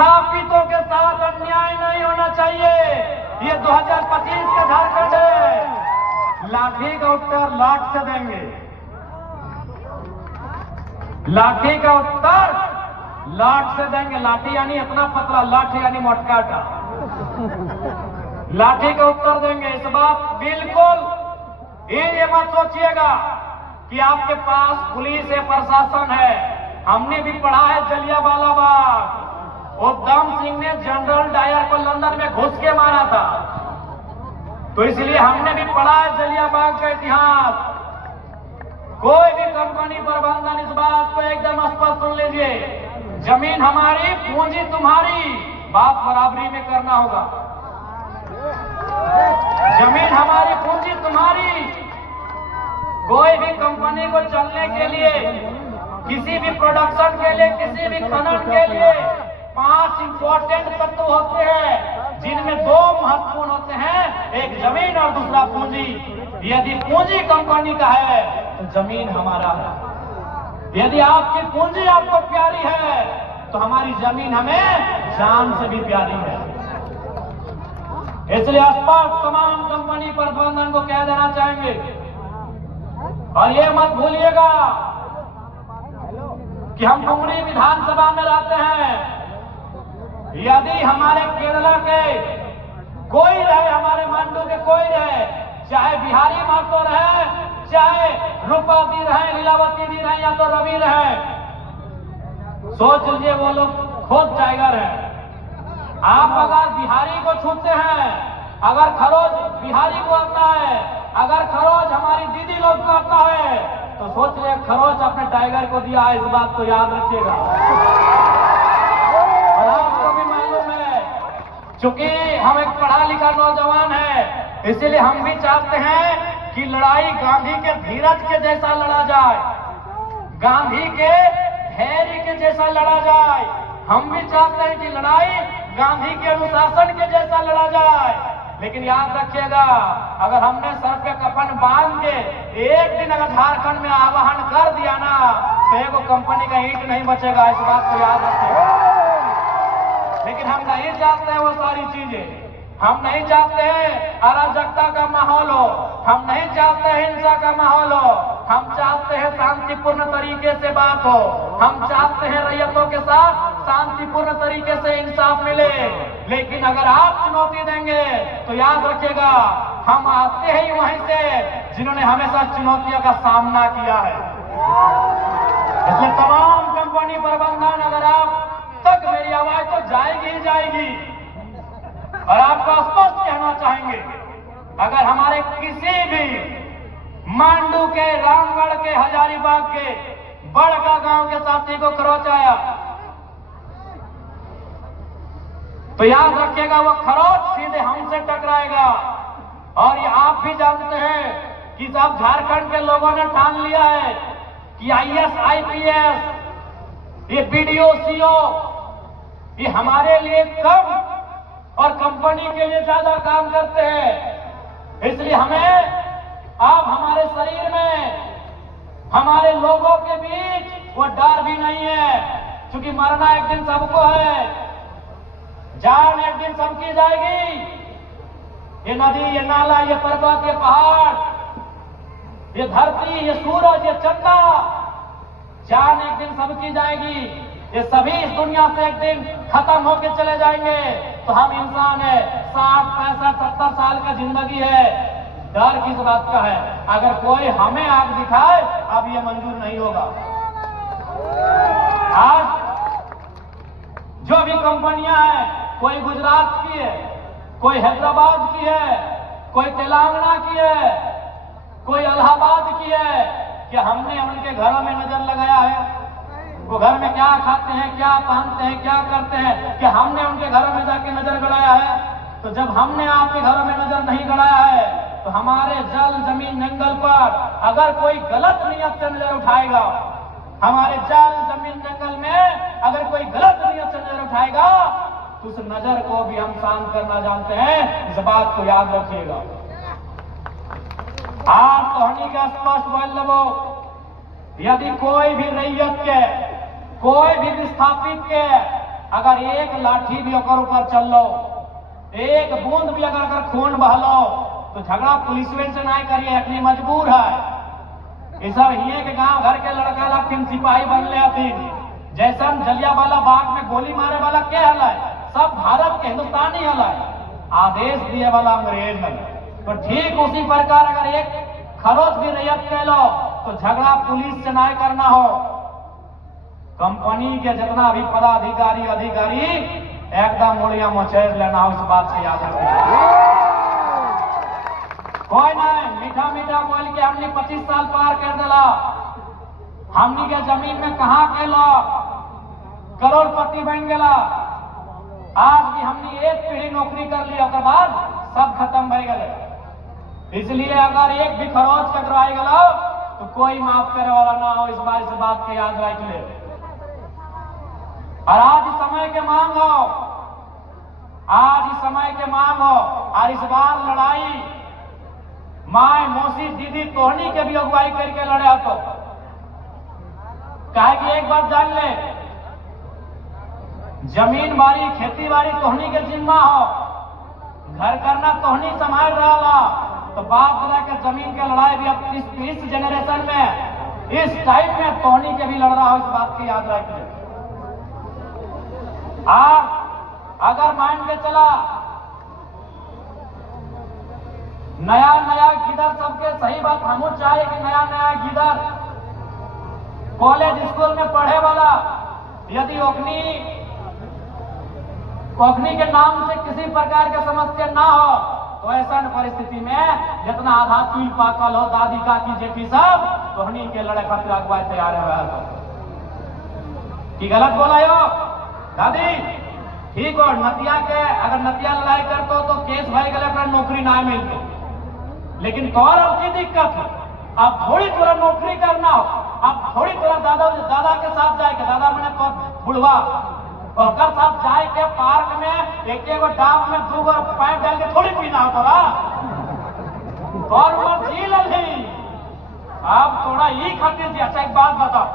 विस्थापितों के साथ अन्याय नहीं होना चाहिए। ये 2025 का झारखंड है। लाठी का उत्तर लाठ से देंगे, लाठी का उत्तर लाठ से देंगे। लाठी यानी इतना पतला, लाठी यानी मोटकाटा। लाठी का उत्तर देंगे। इस बात बिल्कुल ये मत सोचिएगा कि आपके पास पुलिस है, प्रशासन है। हमने भी पढ़ा है जलियांवाला बाग। उधम सिंह ने जनरल डायर को लंदन में घुस के मारा था, तो इसलिए हमने भी पढ़ा है जलियांवाला बाग का इतिहास। कोई भी कंपनी प्रबंधन इस बात को एकदम स्पष्ट सुन लीजिए, जमीन हमारी, पूंजी तुम्हारी, बाप बराबरी में करना होगा। जमीन हमारी, पूंजी तुम्हारी। कोई भी कंपनी को चलने के लिए, किसी भी प्रोडक्शन के लिए, किसी भी खनन के लिए 5 इंपॉर्टेंट तत्व होते हैं, जिनमें 2 महत्वपूर्ण होते हैं, एक जमीन और दूसरा पूंजी। यदि पूंजी कंपनी का है तो जमीन हमारा है। यदि आपकी पूंजी आपको प्यारी है तो हमारी जमीन हमें जान से भी प्यारी है। इसलिए स्पष्ट तमाम कंपनी प्रबंधन को कह देना चाहेंगे। और ये मत भूलिएगा कि हम डुमरी विधानसभा में रहते हैं। यदि हमारे केरला के कोई रहे, हमारे मांडू के कोई रहे, चाहे बिहारी महतो रहे, चाहे रूपादी रहे, लीलावती दी रहे, या तो रवि रहे, सोच लीजिए वो लोग खुद टाइगर है। आप अगर बिहारी को छूते हैं, अगर खरोज बिहारी को आता है, अगर खरोज हमारी दीदी लोग को आता है, तो सोच रहे खरोच अपने टाइगर को दिया है। इस बात को याद रखिएगा। और आपको भी मालूम है, चूंकि हम एक पढ़ा लिखा नौजवान है, इसीलिए हम भी चाहते हैं कि लड़ाई गांधी के धीरज के जैसा लड़ा जाए, गांधी के धैर्य के जैसा लड़ा जाए। हम भी चाहते हैं कि लड़ाई गांधी के अनुशासन के जैसा लड़ा जाए। लेकिन याद रखिएगा, अगर हमने सर पे कफन बांध के एक दिन अगर झारखंड में आवाहन कर दिया ना, तो एक कंपनी का ईंट नहीं बचेगा। इस बात को याद रखिएगा। लेकिन हम नहीं चाहते हैं वो सारी चीजें। हम नहीं चाहते हैं अराजकता का माहौल हो, हम नहीं चाहते हैं हिंसा का माहौल हो। हम चाहते हैं शांतिपूर्ण तरीके से बात हो। हम चाहते हैं रैयतों के साथ शांतिपूर्ण तरीके से इंसाफ मिले। लेकिन अगर आप चुनौती देंगे तो याद रखिएगा, हम आते ही वहीं से जिन्होंने हमेशा चुनौतियों का सामना किया है। इसलिए तमाम कंपनी प्रबंधन, अगर आप तक मेरी आवाज तो जाएगी ही जाएगी। और आपको स्पष्ट कहना चाहेंगे, अगर हमारे किसी भी मांडू के, रामगढ़ के, हजारीबाग के, बड़का गांव के साथी को खरोच आया, तो याद रखिएगा वो खरोच सीधे हमसे टकराएगा। और ये आप भी जानते हैं कि सब झारखंड के लोगों ने ठान लिया है कि IAS, IPS, ये BDO, CO, ये हमारे लिए कम और कंपनी के लिए ज्यादा काम करते हैं। इसलिए हमें अब हमारे शरीर में, हमारे लोगों के बीच वो डर भी नहीं है, क्योंकि मरना एक दिन सबको है, जान एक दिन सबकी जाएगी। ये नदी, ये नाला, ये पर्वत, ये पहाड़, ये धरती, ये सूरज, ये चंदा, जान एक दिन सबकी जाएगी। ये सभी इस दुनिया से एक दिन खत्म होके चले जाएंगे। तो हम इंसान है, 60, 65, 70 साल का जिंदगी है, डर किस बात का है? अगर कोई हमें आग दिखाए, अब ये मंजूर नहीं होगा। आज जो भी कंपनियां हैं, कोई गुजरात की है, कोई हैदराबाद की है, कोई तेलंगाना की है, कोई इलाहाबाद की है, क्या हमने उनके घरों में नजर लगाया है? वो घर में क्या खाते हैं, क्या पहनते हैं, क्या करते हैं, क्या हमने उनके घरों में जाके नजर गड़ाया है? तो जब हमने आपके घरों में नजर नहीं गड़ाया है, तो हमारे जल, जमीन, जंगल पर अगर कोई गलत नियत से नजर उठाएगा, हमारे जल, जमीन, जंगल में अगर कोई गलत नियत से नजर उठाएगा, तो उस नजर को भी हम शांत करना जानते हैं। इस बात को याद रखिएगा। आप कहानी का स्पष्ट बोल लो, यदि कोई भी रैयत के, कोई भी विस्थापित के अगर एक लाठी भी ओकर ऊपर चल लो, एक बूंद भी अगर खून बहलो तो झगड़ा पुलिस से नहीं करिए, अपनी मजबूर है। ये सब हिये के गांव घर के लड़का लगथिन सिपाही बनले हथिन, जैसन जलियांवाला बाग में गोली मारे वाला के हल है, सब भारत के हिंदुस्तानी हल है, आदेश दिए वाला अंग्रेज हल। तो ठीक उसी प्रकार अगर एक खरोच भी रैयत के लो तो झगड़ा पुलिस से नहीं करना हो। कंपनी के जितना भी पदाधिकारी अधिकारी एकदम मुड़िया मचेर लेना हो, इस बात से याद रखना। कोई नहीं मीठा मीठा बोल के हमने 25 साल पार कर दिला, हमनी के जमीन में कहा के लो करोड़पति बन गया। आज भी हमने एक पीढ़ी नौकरी कर लिया, उसके बाद सब खत्म हो गए। इसलिए अगर एक भी खरोच टकराई गलो तो कोई माफ करे वाला ना हो, इस बात के याद रख ले। और आज इस समय के मांग हो, आज इस समय के मांग हो, और इस बार लड़ाई माए मौसी दीदी तोहनी के भी अगुवाई करके लड़े तो कहे कि एक बात जान ले, जमीन बाड़ी खेती बाड़ी तोहनी के जिम्मा हो, घर करना तोहनी संभाल रहा, तो बाप दादा के जमीन के लड़ाई भी अब इस जनरेशन में इस टाइम में तोहनी के भी लड़ रहा हो, इस बात की याद रखिए। अगर मान के चला नया नया गिदर सबके, सही बात हम चाहे कि नया नया गिदर कॉलेज स्कूल में पढ़े वाला यदि ओखनी के नाम से किसी प्रकार के समस्या ना हो तो ऐसा परिस्थिति में जितना आधा चूल पाकल हो दादी काकी जेठी सब तोहनी के लड़े खातिर अगुवाई तैयार है। कि गलत बोला यो दादी? ठीक हो, नतिया के अगर नतिया लड़ाई करते तो केस भाई गले नौकरी ना मिलती, लेकिन गौरव की दिक्कत है अब थोड़ी थोड़ा नौकरी करना हो, अब थोड़ी थोड़ा दादा के साथ जाए के, दादा मैंने बुढ़वा और साथ जाए के पार्क में एक डाब में 2 पाइप डाल के थोड़ी पीना हो तोरा, और वो झील अब थोड़ा ही खातिर। अच्छा एक बात बताओ,